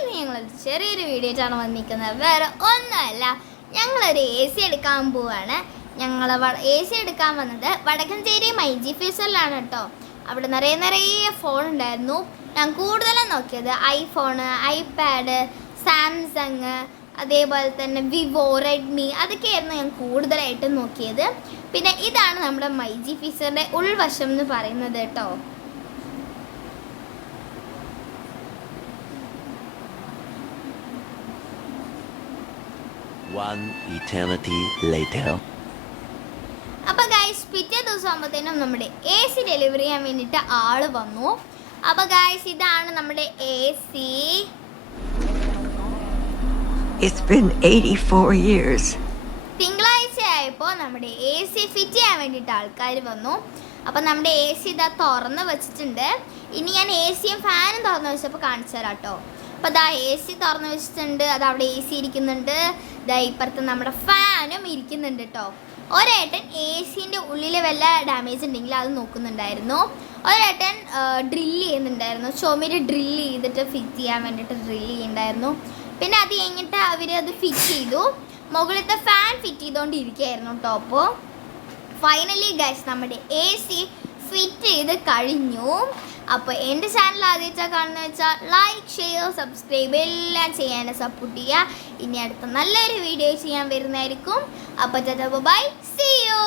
ഇന്ന് ഞങ്ങളൊരു ചെറിയൊരു വീഡിയോ ആയിട്ടാണ് വന്നിരിക്കുന്നത്. വേറെ ഒന്നുമല്ല, ഞങ്ങളൊരു AC എടുക്കാൻ പോവാണ്. ഞങ്ങൾ AC എടുക്കാൻ വന്നത് വടക്കഞ്ചേരി മൈജി ഫീസറിലാണ് കേട്ടോ. അവിടെ നിറയെ ഫോൺ ഉണ്ടായിരുന്നു. ഞാൻ കൂടുതലും നോക്കിയത് ഐഫോണ്, ഐപാഡ്, സാംസങ്, അതേപോലെ തന്നെ വിവോ, റെഡ്മി, അതൊക്കെയായിരുന്നു ഞാൻ കൂടുതലായിട്ടും നോക്കിയത്. പിന്നെ ഇതാണ് നമ്മുടെ മൈജി ഫീസറിൻ്റെ ഉൾവശം എന്ന് പറയുന്നത് കേട്ടോ. One eternity later. അപ്പോൾ ഗൈസ്, പിറ്റേ ദിവസം ആകുമ്പോഴത്തേനും നമ്മുടെ AC ഡെലിവറി ചെയ്യാൻ വേണ്ടിയിട്ട് ആള് വന്നു. അപ്പോൾ ഗൈസ്, ഇതാണ് നമ്മുടെ AC. It's been 84 years. തിങ്കളാഴ്ച ആയപ്പോൾ നമ്മുടെ AC ഫിറ്റ് ചെയ്യാൻ വേണ്ടിയിട്ട് ആൾക്കാർ വന്നു. അപ്പോൾ നമ്മുടെ AC ഇതാ തുറന്ന് വെച്ചിട്ടുണ്ട്. ഇനി ഞാൻ ACയും ഫാനും തുറന്ന് വെച്ചപ്പോൾ കാണിച്ചു തരാം കേട്ടോ. അപ്പോൾ ഇതാ AC തുറന്ന് വെച്ചിട്ടുണ്ട്. അത് അവിടെ AC ഇരിക്കുന്നുണ്ട്. ഇതാ ഇപ്പുറത്ത് നമ്മുടെ ഫാനും ഇരിക്കുന്നുണ്ട് കേട്ടോ. ഒരേട്ടൻ ACൻ്റെ ഉള്ളിൽ വല്ല ഡാമേജ് ഉണ്ടെങ്കിൽ അത് നോക്കുന്നുണ്ടായിരുന്നു. ഒരേട്ടൻ ഡ്രില്ല് ചെയ്യുന്നുണ്ടായിരുന്നു. ചുമര് ഡ്രില്ല് ചെയ്തിട്ട് ഫിറ്റ് ചെയ്യാൻ വേണ്ടിയിട്ട് ഡ്രില്ല് ചെയ്യുന്നുണ്ടായിരുന്നു. പിന്നെ അത് കഴിഞ്ഞിട്ട് അത് ഫിറ്റ് ചെയ്തു. മുകളിലത്തെ ഫാൻ ഫിറ്റ് ചെയ്തുകൊണ്ടിരിക്കുകയായിരുന്നു കേട്ടോ. അപ്പോൾ ഫൈനലി ഗൈസ്, നമ്മുടെ AC ഫിറ്റ് ചെയ്ത് കഴിഞ്ഞു. അപ്പോൾ എൻ്റെ ചാനൽ ആദ്യമായിട്ടാണ് കാണുന്നത് വെച്ചാൽ ലൈക്ക്, ഷെയർ, സബ്സ്ക്രൈബ് എല്ലാം ചെയ്യാൻ സപ്പോർട്ട് ചെയ്യുക. ഇനി അടുത്ത നല്ലൊരു വീഡിയോ ചെയ്യാൻ വരുന്നതായിരിക്കും. അപ്പോൾ ബൈ, സീ യു.